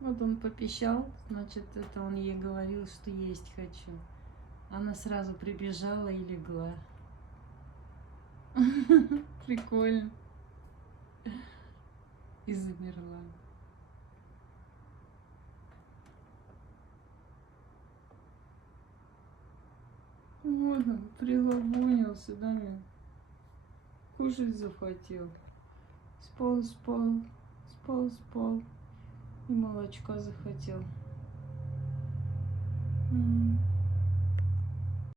Вот он попищал, значит, это он ей говорил, что есть хочу. Она сразу прибежала и легла. Прикольно. И замерла. Вот он, прилабунился, да, кушать захотел. Спал, спал, спал, спал. И молочка захотел.